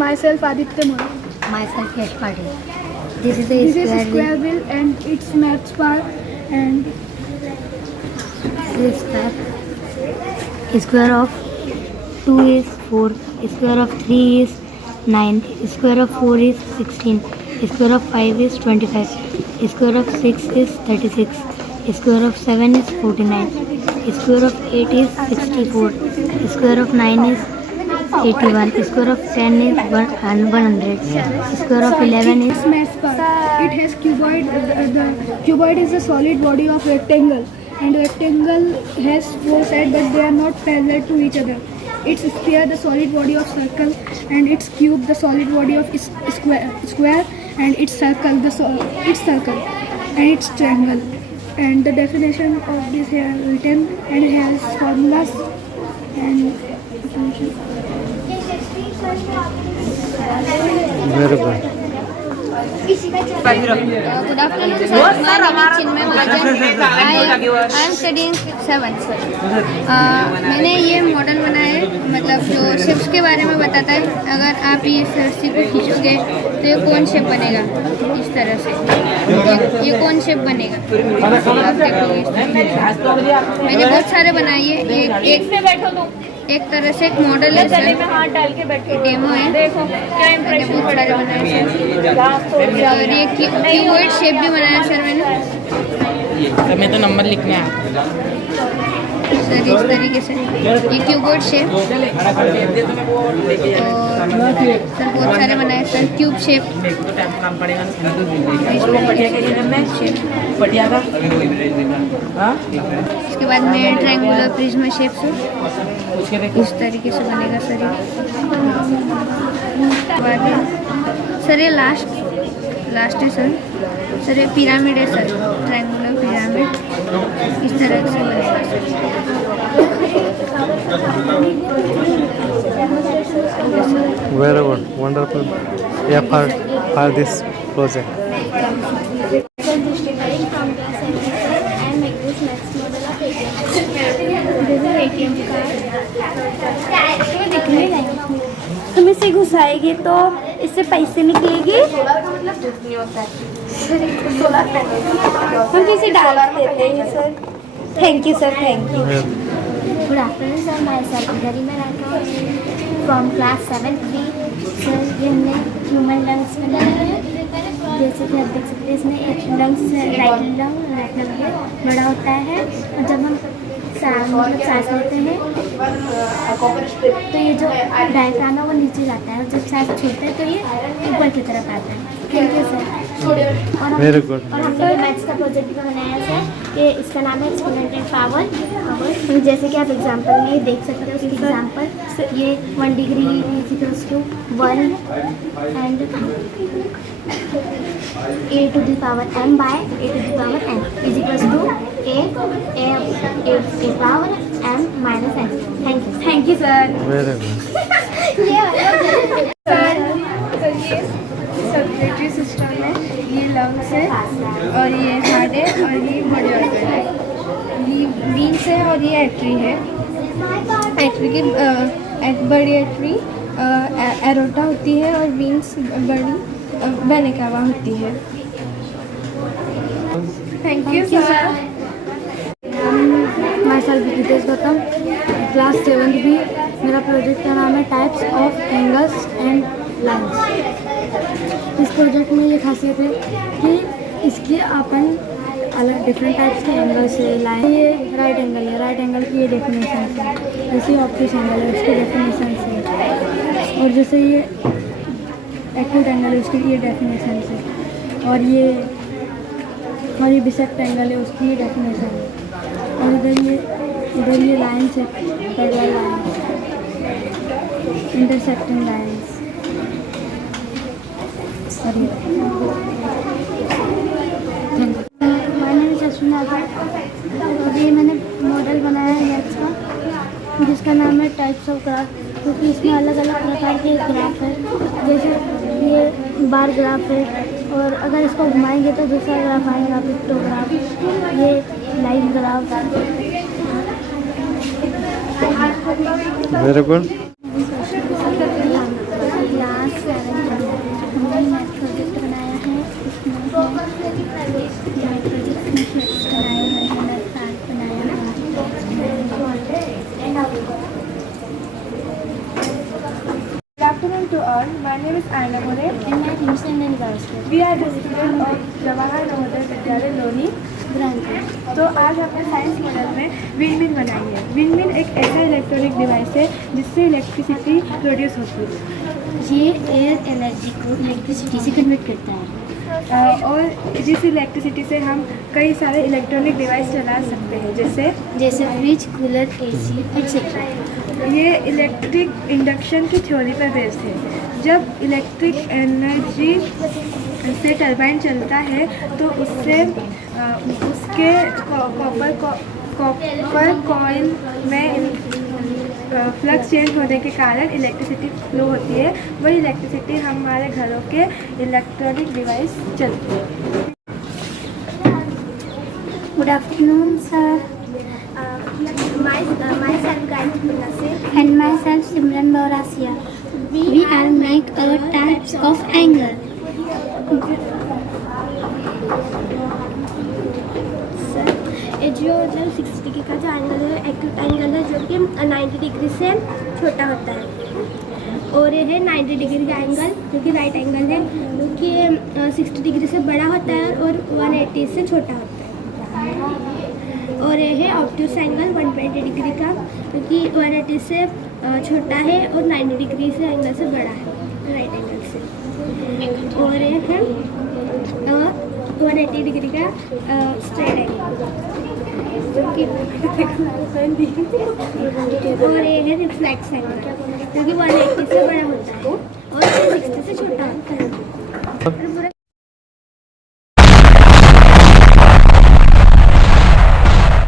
myself Aditya Moore. Myself Yash Patil. This is This a is a square square wheel and its maths part and wheel. Square of 2 is 4. Square of 3 is 9. Square of 4 is 16. Square of 5 is 25. Square of 6 is 36. Square of 7 is 49. Square of 8 is 64. Square of 9 is 81. Square of 10 is 100. Square of 11 is maths part. It has cuboid. The cuboid is a solid body of rectangle, and rectangle has four sides, but they are not parallel to each other. Its sphere, the solid body of circle, and its cube, the solid body of square, and its circle, its circle, and its triangle. And the definition of this here written and has formulas and very good. Good afternoon, sir. My name is Chinmay Mahajan. I am studying 7th, sir. मैंने ये model बनाया है, मतलब जो shapes के बारे में बताता है. अगर आप ये रस्सी को खींचोगे तो ये कौन शेप बनेगा, इस तरह से. ये कौन शेप बनेगा आप देखोगे. मैंने बहुत सारे बनाए हैं. एक तरह से एक मॉडल है सर, डेमो है. मैंने बहुत सारे बनाए सर. और ये कीबोर्ड शेप भी बनाया सर मैंने. मैं तो नंबर लिखना है सर इस तरीके से ये कीबोर्ड शेप. और सर बहुत सारे बनाए सर. क्यूब शेप, इसके बाद में ट्रायंगुलर प्रिज्म शेप सर, इस तरीके से बनेगा सर. ये सर ये लास्ट है सर. सर ये पिरामिड है सर, ट्रायंगुलर पिरामिड, इस तरह से बनेगा sir. Very good, wonderful. Yeah, for this project. तुम इसे घुसाएगी तो इससे पैसे निकलेगी. हम इसे डाल देते हैं sir. Thank you sir, thank you. Good afternoon sir. My self Garima Rathore from class 7B. Sir ये हमने ह्यूमन लंग्स बनाए हैं. जैसे कि आप देख सकते हैं इसमें एक लंग्स राइट लंग बड़ा होता है, और जब हम सांस लेते हैं तो ये जो डायफ्राम है वो नीचे जाता है, और जब सांस छोड़ते हैं तो ये ऊपर की तरफ आता है. Thank you sir. और Very good. हमने मैथ्स का प्रोजेक्ट भी बनाया सर, कि इसका नाम है एक्सपोनेंशियल पावर. जैसे कि आप एग्जांपल में देख सकते हो, उसकी एग्जांपल ये 1 degree is equals to 1 and a to the power m by a to the power n is equals to a power m minus n. Thank you sir. Very good. Sir ये circulatory system है, ये lungs है, और ये heart है, और ये body organ है. ये वीन्स है और ये एट्री है. एट्री की बड़ी एट्री एरोटा होती है, और वीन्स बड़ी वेना कावा होती है. Thank you sir. Myself Ritesh Gautam, class 7B. मेरा प्रोजेक्ट का नाम है types of angles and lines. इस प्रोजेक्ट में ये खासियत है कि इसके अपन अलग डिफरेंट टाइप्स के एंगल्स है. लाइन ये राइट एंगल है, राइट एंगल की ये डेफिनेशन है. जैसे ऑप्टिक एंगल है उसकी डेफिनेशन है, और जैसे ये एक्यूट एंगल है उसकी ये डेफिनेशन है, और ये बिसेक्ट एंगल है उसकी ये डेफिनेशन है. और इधर ये लाइन्स है, पैरेलल लाइन्स, इंटरसेक्टिंग लाइन्स. ये मैंने मॉडल बनाया है मैथ्स का, जिसका नाम है टाइप्स ऑफ ग्राफ, क्योंकि इसमें अलग अलग प्रकार के ग्राफ है. जैसे ये बार ग्राफ है, और अगर इसको घुमाएंगे तो दूसरा ग्राफ आएगा, पिक्टोग्राफ. ये line graph. Very good. Class बनाए हुए हैं, मैं पार्क बनाया है। Good afternoon to all. My name is Aina More. And my name is Anand Gavaskar. We are the student of Jawahar Navodaya Vidyalaya Loni. तो आज हमने साइंस मॉडल में विंडमिल बनाई है। विंडमिल एक ऐसा इलेक्ट्रॉनिक डिवाइस है जिससे इलेक्ट्रिसिटी प्रोड्यूस होती है। ये एयर एनर्जी को इलेक्ट्रिसिटी से कन्वर्ट करता है। और जिस इलेक्ट्रिसिटी से हम कई सारे इलेक्ट्रॉनिक डिवाइस चला सकते हैं, जैसे फ्रिज, कूलर, एसी एक्सेट्रा। ये इलेक्ट्रिक इंडक्शन की थ्योरी पर बेस्ड है। जब इलेक्ट्रिक एनर्जी से टरबाइन चलता है तो उससे उसके कॉपर कॉइल में फ्लक्स चेंज होने के कारण इलेक्ट्रिसिटी फ्लो होती है। वही इलेक्ट्रिसिटी हमारे घरों के इलेक्ट्रॉनिक डिवाइस चलती है। Good afternoon sir. myself Gayatri Nasir and myself Simran Baurasia. We are make types of angle. जो 60 डिग्री का जो एंगल है एक्यूट एंगल है, जो कि 90 डिग्री से छोटा होता है। और ये है 90 डिग्री का एंगल जो कि राइट एंगल है, जो कि 60 डिग्री से बड़ा होता है और 180 से छोटा होता है। और ये है ऑब्ट्यूस एंगल 120 डिग्री का, क्योंकि 180 से छोटा है और 90 डिग्री से एंगल से बड़ा है राइट एंगल से। और ये है 180 डिग्री का स्ट्रेट एंगल, जो कि और ये है रिफ्लेक्स एंगल, जो कि 180 से बड़ा होता है।